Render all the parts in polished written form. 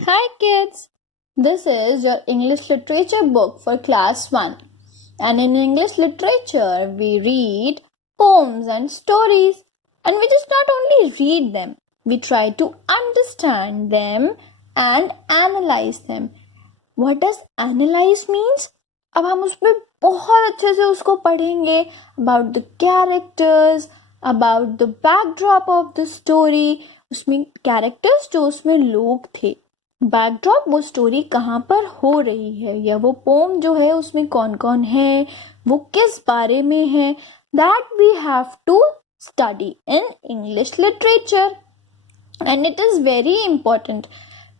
Hi kids, this is your English literature book for class 1. And in English literature, we read poems and stories. And we just not only read them, we try to understand them and analyze them. What does analyze means? अब हम उसमें बहुत अच्छे से उसको पढ़ेंगे about the characters, about the backdrop of the story. उसमें characters जो उसमें लोग थे, बैकड्रॉप वो स्टोरी कहाँ पर हो रही है या वो पोम जो है उसमें कौन कौन है, वो किस बारे में है, that we have to study in English literature. And it is very important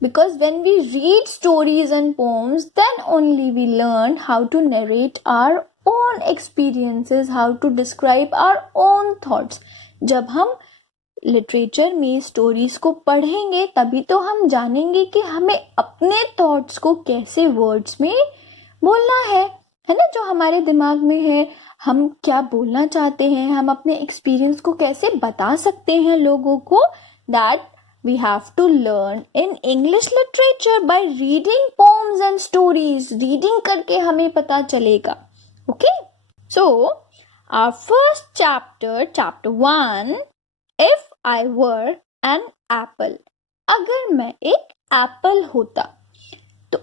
because when we read stories and poems, then only we learn how to narrate our own experiences, how to describe our own thoughts. जब हम literature में stories को पढ़ेंगे तभी तो हम जानेंगे कि हमें अपने थॉट्स को कैसे वर्ड्स में बोलना है ना, जो हमारे दिमाग में है, हम क्या बोलना चाहते हैं, हम अपने एक्सपीरियंस को कैसे बता सकते हैं लोगों को. That we have to learn in English literature by reading poems and stories. Reading करके हमें पता चलेगा. Okay? So, our first chapter, chapter 1, If I were an apple. अगर मैं एक एप्पल होता, तो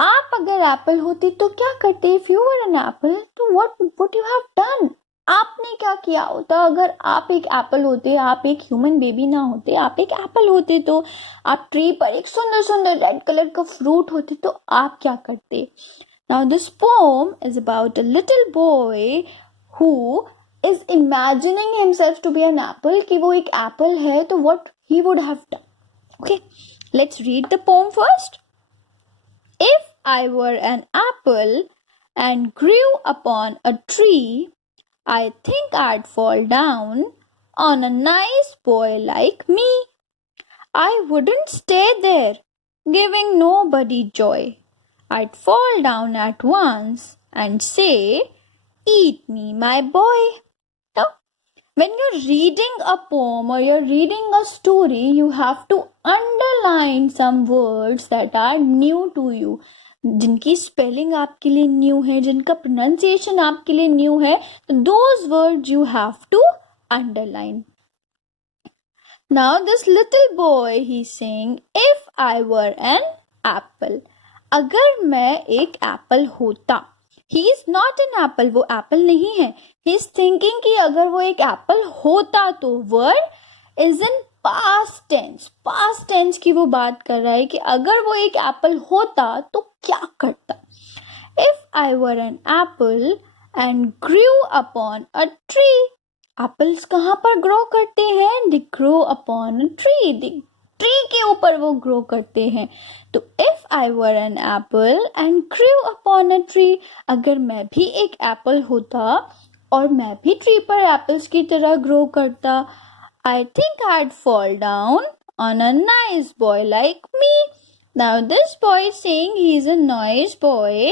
आप अगर एप्पल होती तो क्या करते? If you were an apple, तो what would you have done? आपने क्या किया होता? अगर आप एक एप्पल होते, आप एक ह्यूमन बेबी ना होते, आप एक एप्पल होते, तो आप ट्री पर एक सुंदर सुंदर रेड कलर का फ्रूट होते, तो आप क्या करते? Now this poem is about a little boy who is imagining himself to be an apple, कि वो एक एप्पल है, तो what he would have done. Okay, let's read the poem first. If I were an apple and grew upon a tree, I think I'd fall down on a nice boy like me. I wouldn't stay there, giving nobody joy. I'd fall down at once and say, "Eat me, my boy." Now, when you're reading a poem or you're reading a story, you have to underline some words that are new to you. जिनकी spelling आपके लिए new है, जिनका pronunciation आपके लिए new है, तो those words you have to underline. Now this little boy he is saying, if I were an apple. अगर मैं एक एप्पल होता. He is not an apple, वो एप्पल नहीं है. ही इज थिंकिंग कि अगर वो एक एप्पल होता, तो word is in past tense की वो बात कर रहा है कि अगर वो एक एप्पल होता तो क्या करता. If I were an Apple and Guru upon a tree. Apples कहाँ पर ग्रो करते हैं? They grow upon a tree. Tree के ऊपर वो ग्रो करते हैं. तो if I were an Apple and Guru upon a tree, अगर मैं भी एक एप्पल होता और मैं भी ट्री पर एप्पल्स की तरह ग्रो करता, I think I'd fall down on a nice boy like me. Now this boy is saying he's a nice boy,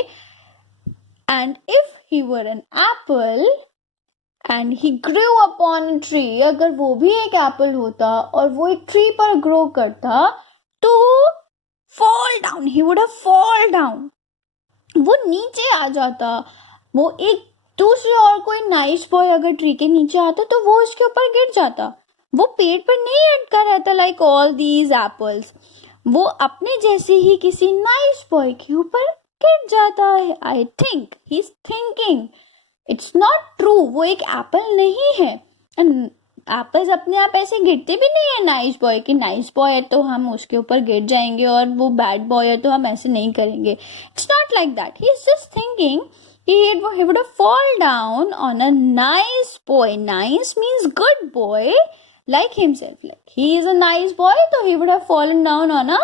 and if he were an apple and he grew upon a tree, अगर वो भी एक apple होता और वो एक tree पर grow करता, तो fall down, he would have fall down. वो नीचे आ जाता. वो एक दूसरे और कोई नाइस बॉय अगर ट्री के नीचे आता तो वो उसके ऊपर गिर जाता. वो पेड़ पर नहीं अटका रहता लाइक ऑल दीज एप्पल्स. वो अपने जैसे ही किसी नाइस बॉय के ऊपर गिर जाता है. I think he is thinking. It's not true, वो एक एप्पल नहीं है. एंड एप्पल्स अपने आप ऐसे गिरते भी नहीं है नाइस बॉय के. नाइस बॉय है तो हम उसके ऊपर गिर जाएंगे और वो बैड बॉय है तो हम ऐसे नहीं करेंगे. It's not like that. He is just thinking he would have fall down on a nice boy. Nice means good boy, like himself. Like he is a nice boy, so he would have fallen down on a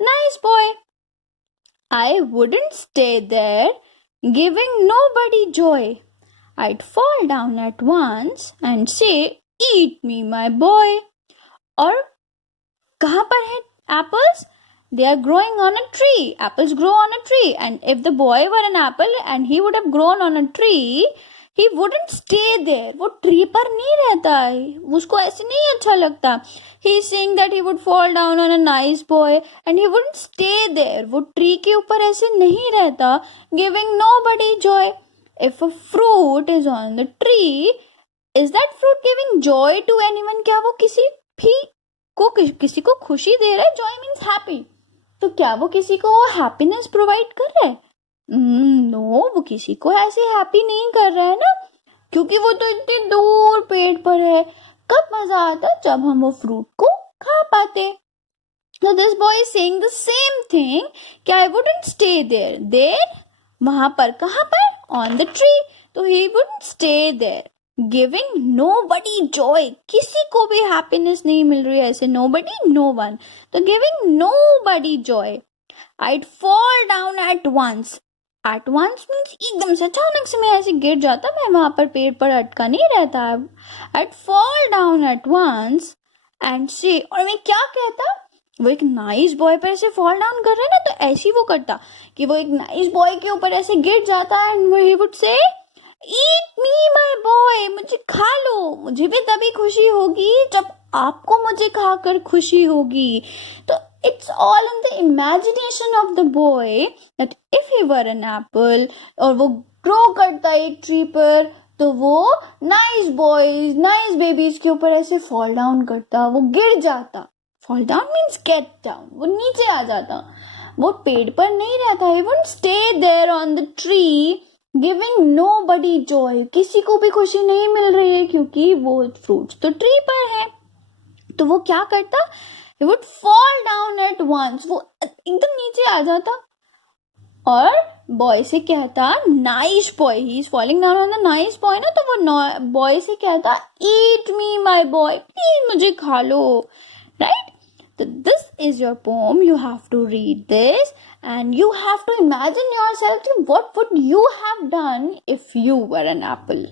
nice boy. I wouldn't stay there, giving nobody joy. I'd fall down at once and say, "Eat me, my boy." और कहाँ पर है apples? They are growing on a tree. Apples grow on a tree. And if the boy were an apple and he would have grown on a tree, he wouldn't stay there. वो tree पर नहीं रहता है, उसको ऐसे नहीं अच्छा लगता. He's saying that he would fall down on a nice boy and he wouldn't stay there. वो ट्री के ऊपर ऐसे नहीं रहता, giving nobody joy. If a fruit is on the tree, is that fruit giving joy to anyone? क्या वो किसी को खुशी दे रहा है? Joy means happy. तो क्या वो किसी को हैप्पीनेस प्रोवाइड कर रहा है? नो, वो किसी को ऐसे हैप्पी नहीं कर रहा है ना, क्योंकि वो तो इतने दूर पेड़ पर है. कब मजा आता? जब हम वो फ्रूट को खा पाते. So this boy is saying the same thing कि I wouldn't stay there. There, वहां पर, कहाँ पर? On the tree. तो he wouldn't stay there. Giving nobody joy. किसी को भी happiness नहीं मिल रही है ऐसे. Nobody, no one. तो giving nobody joy. I'd fall down at once. At once means एकदम से, अचानक से मैं ऐसे गिर जाता. मैं वहां पर पेड़ पर अटका नहीं रहता. I'd fall down at once and say, और मैं क्या कहता? वो एक नाइस बॉय पर ऐसे फॉल डाउन कर रहा है ना, तो ऐसे ही वो करता कि वो एक नाइस बॉय के ऊपर ऐसे गिर जाता है. And he would say, eat me my boy, मुझे खा लो. मुझे भी तभी खुशी होगी जब आपको मुझे खाकर खुशी होगी. तो it's all in the imagination of the boy that if he were an apple, और वो ग्रो करता एक ट्री पर, तो वो नाइस बॉयज, नाइस बेबीज के ऊपर ऐसे फॉल डाउन करता, वो गिर जाता. Fall down means get down, वो नीचे आ जाता. वो पेड़ पर नहीं रहता. he wouldn't stay there on the tree giving nobody joy. किसी को भी खुशी नहीं मिल रही है क्योंकि वो फ्रूट्स तो ट्री पर है. तो वो क्या करता? he would fall down at once. वो एकदम नीचे आ जाता और बॉय से कहता, nice boy, he is falling down on the nice boy ना, तो वो बॉय से कहता, ईट मी माय बॉय, प्लीज मुझे खा लो. Right? So this is your poem. You have to read this and you have to imagine yourself, what would you have done if you were an apple?